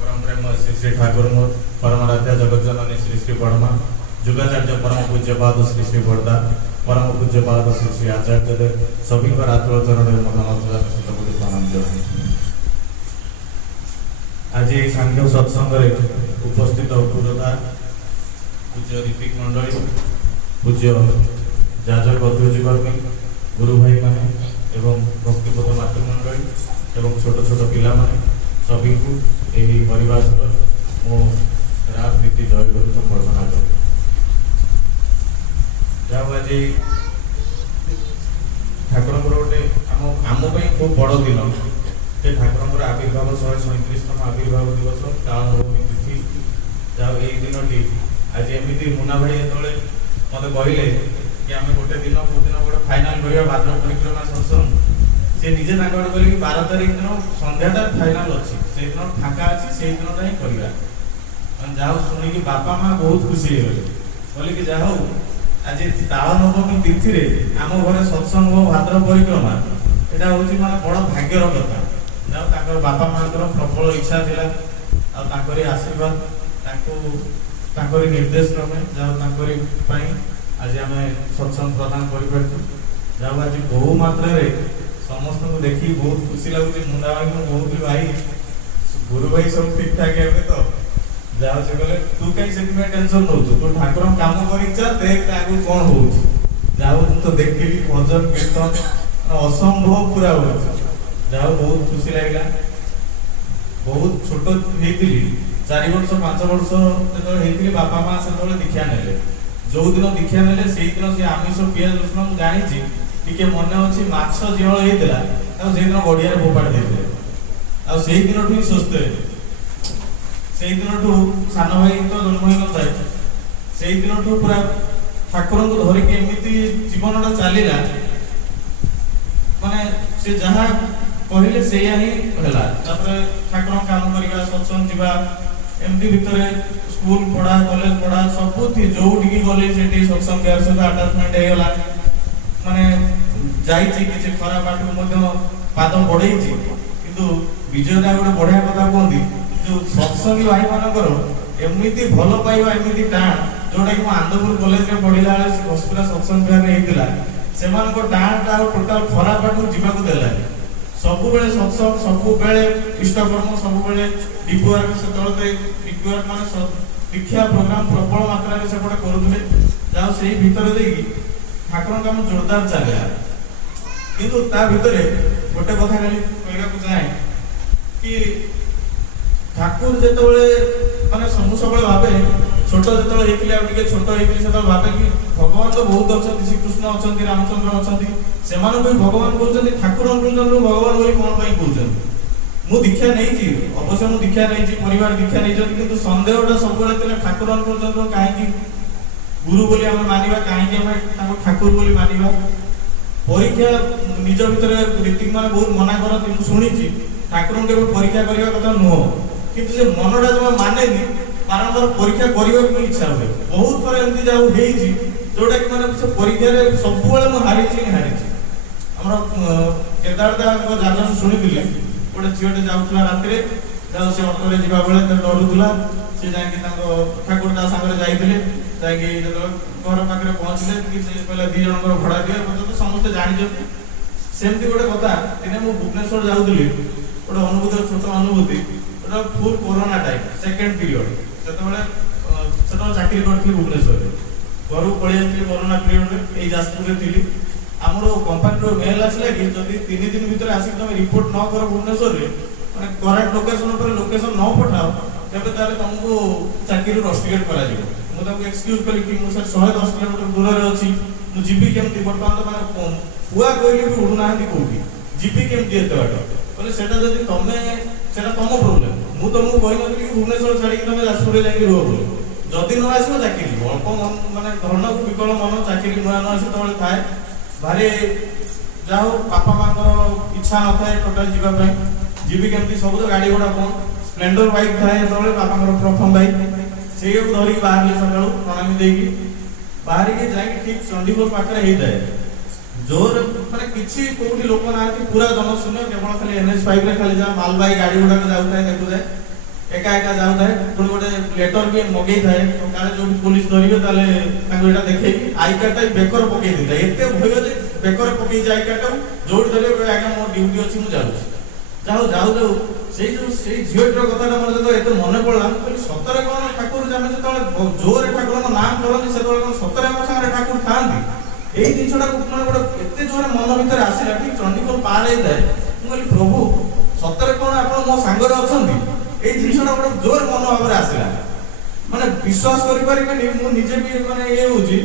परम प्रेम श्री श्री ठाकुर परमाराध्या जगज्जननी श्री श्री परमा जुगाचार्य परम पूज्य पाद श्री श्री बड़दा परम पूज्य पाद श्री श्री आचार्य देव सभी आतुर चरण शतकोटि प्रणाम जनाई। आज सांख्य सत्संग उपस्थित पुरोधा पूज्य ऋतिक मंडली पूज्य जाजक अध्युजीकर्मी गुरु भाई माने एवं भक्तिपद मातृमंडली एवं छोट छोट पिला माने सभी को यही परिवार मो राजनीति जय गुरु संबर्धना कर आज ठाकुर गोटे आम खूब बड़ दिन से ठाकुर आविर्भाव 137तम आविर्भाव दिवस कालनवमी तिथि जाओ यही दिन आज एमती मुना भाई जो मत कहले कि आम गोटे दिन कौ दिन गोटे फाइनाल कर भाद्र परिक्रमा सत्संग से निजे कहले कि 12 तारिख दिन संध्याटा फाइनाल अच्छी से दिन फाँका अच्छी से दिन ही करवा जाओ शुणिकी बापा माँ बहुत खुशी होगले बोले कि जाओ आज ताल नवमी तिथि रे आम घर सत्संग भाद्र परिक्रमा यहाँ हूँ माने बड़ भाग्यर कथा जाओ बापा माँ प्रबल इच्छा थी आशीर्वाद निर्देश क्रमे जाओ आज आम सत्संग प्रदान कर जाओ आज बहु मात्रा समस्त को देखी बहुत खुशी लगुच मुंडा भाई को बहुत भाई गुरु भाई सब ठीक ठाक है तो जाओ से कहले तू कहीं से टेंशन नौ तू ठाकुर काम कर देख आगु कौन हो जाओ तो देखी भजन कीर्तन असंभव पूरा हो जाओ बहुत खुशी लगे बहुत छोट होती 4 वर्ष 5 वर्ष जो बापा माँ से दीक्षा ने जो दिन दीक्षा ने से दिन से आमिष पियाज रसुण जानी टिके मन अच्छी माछ जिहल होता से दिन गड़िया फोपाड़ देते आई दिन ही सुस्थ से दिन सान भाई तो जन्म हो न था से दिन पूरा ठाकुर को धरिकी एमती जीवनटा चलला माने से जहाँ कहले से ही ठाकुर काम करवा सत्संग जावा एमती भितर स्कूल पढ़ा कॉलेज पढ़ा सब जो गले से सत्संग सहित आटाचमेंट होगा माने जाइए किसी खराब बाट को पाद बढ़े किंतु विजयदा गोटे बढ़िया कथा कहती जो सत्संगी भाई मानकर एमती भल पाइबा एमती टाण जोटा कि आनंदपुर कॉलेज में पढ़ला हस्पिटाल सत्संग विभाग से टाणटा टोटाल खराब बाट को देला सब बेले सत्संग सब बेले इष्टकर्म सब बेले डिपुआर से डिपुआर माने दीक्षा प्रोग्राम प्रबल मात्रा सेपटे करुले जाओ से भितर देकी ठाकुर काम जोरदार चलला किंतु ता भितरे गोटे कथा खाली कहला चाहे कि ठाकुर जेतबेले माने सब भावे छोट जेतबेले हेतिले आ टिके छोट हेतिले सेतबेले भावे कि भगवान तो बहुत अछंती श्रीकृष्ण अछंती रामचंद्र अछंती सेमानो भी भगवान कहउछंती ठाकुर अनुचंद्र भगवान बोली कोन पई कहउछंती मु दीक्षा नहीं छी अवश्य मु दीक्षा नहीं छी परिवार दीक्षा नहीं छी किंतु संदेहटा सब बेले तले ठाकुर अनुचंद्र काहे कि गुरु बोली हम मानिबा काहे कि हम ठाकुर बोली मानिबा परीक्षा निज भितर ऋतिक माने बहुत मना करती मु सुनी छी ठाकुर के परीक्षा करबा कथा नुह किंतु से मनटा जमा मानेनी बारंबार परीक्षा करबा को इच्छा हुए बहुत थर एमती जाऊ हेई छी जोटा कि माने से परीक्षा रे सब बेले मु हारी छी हमर केदारदा को जाजन सुनी दिले गोटे झीटे जाऊला रात जाऊ से ऑटो रे जीवा बेले डरुला से जाके ठाकुर दा संगे जाइतिले जाके घर पाखे पहुँचले कि कहले 2 जन भड़ा दिए तो समस्त जानी सेमती गोटे कथा दिने मु भुवनेश्वर जाऊली गोटे अनुभूति छोट अनुभूति गोटे full corona time second period से चाकरी करी भुवनेश्वर घर पलि कोरोना पीरियड ये जाजपुर थी आमर कंपानी मेल आसला कि जब 3 दिन भितर आसिक तुम रिपोर्ट न कर भुवनेश्वर मैंने करेक्ट लोकेशन पर लोकेशन न पठाओ तेज तुमको चाकरी रस्टिकेट कर एक्सक्यूज करी कि 110 किलोमीटर दूर में अच्छी मुझे जीवी केमती बर्तमान तो मैंने पुआ कहले भी उड़ूना कौटी जीवी केमती एत बाट बोले से तुम प्रोब्लेम मुझे तुमको कही नी कि भुवनेश्वर छाड़ी तुम जाजपुर जाकि रुह बोले जदि न आस चाकरी अल्प मानने धरण को विकल मन चाकरी नुआ नुआ से थाए भारी जाओ बापा माँ इच्छा न था टोटाल जावाई जीवी केमती सब तो गाड़ी घोड़ा कौन स्प्लेंडर बाइक थाए जो बापा प्रथम बाइक से धरिकी बाहर सका प्रणामी देकी बाहर की जाए ठीक चंडीपुर पाखे होता है जोर माने किछि कोठी लोक ना पूरा जनशून्य केवल खाली NH5 रे खाली जा मालबाही गाड़ी गुडा जाउता है देखु जाए एका एका जाऊଥାଏ पुणी गोटे लेटर भी मगेई थाए काले जो पुलिस धरिबे ताले ताको एटा देखै आई कार्डटा बेकर पकेई दिता एते भय जे बेकर पकेई जाय कार्डटा जोड धरे आगे मोर ड्यूटी अछि मु जाउ जाऊ जाऊ जाऊ सेई झियोटर कथाटा मोर जतो एते मने पड़ला कहली सतरे कोन ठाकुर जाने जतो जोर ठाकुर नाम करनी से कोन सतरे म संगे ठाकुर थांती एई जिनसटा माने गोटे एते जोर मन भीतर आसीला ठीक चंडीगढ़ पार हे जाय मु कहली प्रभु सतरे कोन आपण मो संगे अछंती এই জিনিসটা বড় জোর মনোভাবে আসিলা মানে বিশ্বাস করি পারিবেনি মু নিজে भी মানে এ হউজি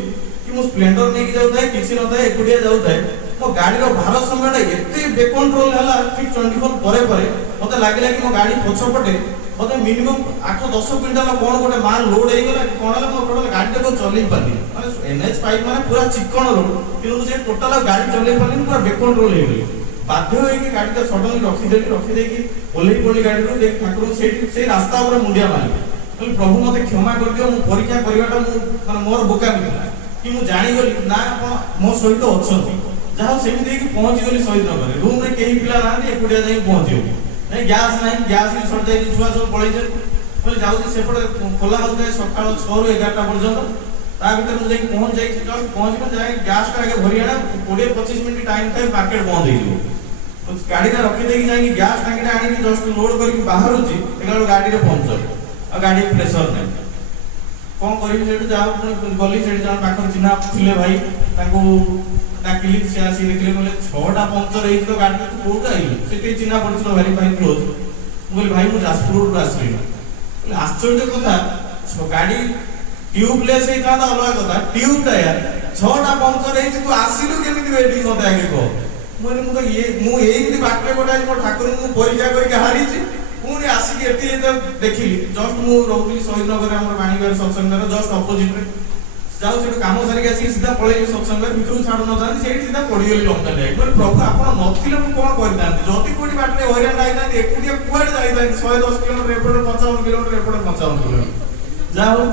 कि मु स्प्लेंडर नेकी जाउଥାଏ କିଛି नଥାଏ एकुडिया जाउଥାଏ मो गाडीर भारसाम्यटा एते बेकंट्रोल हला ठीक चंडीगढ़ परे परे मते लागिला कि मो गाडी पछपटे मते मिनिमम 8-10 क्विंटल कोन गोटे माल लोड हे गेला कोन हला मो टोटल गाडी को चलै पाली माने एनएच 5 माने पूरा चिकन रोड किंतु जे टोटल गाडी चलै पाली पूरा बेकंट्रोल हे गेली बाध्य होई कि गाडी तो सडनली रखी देकी ओल्ही पड़ी गाड़ी रो देख ठाकुर से रास्ता ऊपर मुंडिया मारी कहली प्रभु मते क्षमा कर दियो मु परीक्षा करबाटा मु माने मोर बोका मिला कि मु जानि गली ना आपण मो सहित अछंती जाहो सेमी देकी पहुंची गली शहीद नगर रूम रे केही पिला नांती एकुडिया जाई पहुंची नै गैस भी सड जाई छुआ सब पळै जे कहली जाउती सेपटे खोला होते सकाळ 6 ରୁ 11टा पर्यंत ता भीतर मु जाई पहुंच जाई जस्ट पहुंची में जाई गैस का आगे भरी आना 20-25 मिनिट टाइम थाए मार्केट बंद हे जो उस गाड़ी का रखी देकी जाई गैस टांकी आनी की जस्ट लोड करके बाहर होची एगालो गाड़ी रे पंचर आ गाड़ी प्रेशर नै कोन करिबी सेठ जाओ पुनी गली सेठ जान पाखर चिन्हा थिले भाई ताको डाकिली से आसी देखले बोले 6टा पंचर हेई तो गाड़ी तो कोड आइलो सेठी चिन्हा पड़छलो वेरीफाई क्लोज मु बोल भाई मु जासपुर रोड आसली बोले आश्चर्य कथा गाड़ी ट्यूबलेस हे था अलग कथा ट्यूब टायर 6टा पंचर हेई तू आसिलु केमिति वेटिंग मते आगे को मोने मु तो ये मु एइति बाटले गोटाई मो ठाकुर मु परीक्षा करी हारिछि पुनी आसी के एति तो देखिली जस्ट मु रहउली शहीद नगर हमर बाणीगर सत्संगर जस्ट अपोजिट रे जाऊ से काम सारी के आसी सीधा पळेली सत्संगर भितरु छाडु न जानि सेठी सीधा पड़ी गेली लंका जाय मोर प्रभु आपण नथिले मु कोन करतांती जति कोडी बाटले हैरान लागितांती एकुडिया कुआड जाइतांती 110 किलोमीटर एपटे 55 किलोमीटर एपटे 55 किलोमीटर जाऊ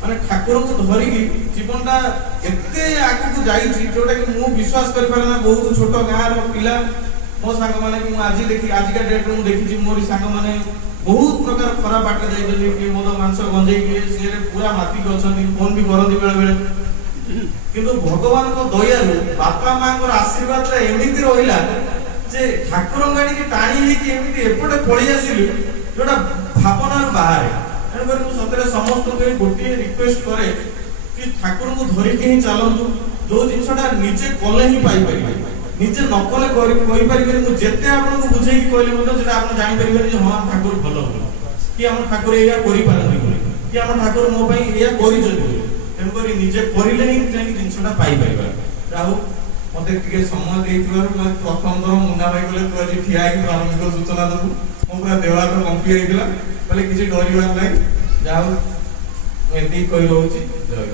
माने ठाकुर को धरि की जीवनटा एते आगु को जाई छी जोटा कि मु विश्वास करि पारना बहुत छोट गां रो पिला मो संग माने कि मु आज देखि आज का डेट रो देखि छी मोरी संग माने बहुत प्रकार खराब बाटे जाई छी कि मोद मांस गंजेई के सेरे पूरा माटी को छथि फोन भी करथि बेले बेले किंतु भगवान को दया रो बापा मां को आशीर्वाद रे एमिति रहिला जे ठाकुर गाडी की टाणी हे कि एमिति एपटे पळि आसिलु जोटा भावना बाहर एनबर मु सतरे समस्त के गोटे रिक्वेस्ट करे कि ठाकुर को धरि के ही चलंतु जो जिंसटा निजे कोले ही पाई परिबे निजे नकले करि परिबे मु जेते आपन को बुझे कि कहले मते जेटा आपन जानि परिबे जे हां ठाकुर भलो कि हम ठाकुर एया करि पारନ୍ତି बोली कि हम ठाकुर मो पई एया करि जति एनबर निजे करिले ही जानि जिंसटा पाई परिबे राहु मते टिके समय देइथिबार म प्रथम थर मुन्ना भाई बोले तू आज ठिया कि प्रारंभिक सूचना दबु मो पूरा देवार कंप्लीट हेतिला बोले किछि डरिबार नै जाऊ एति कहि रहउची जय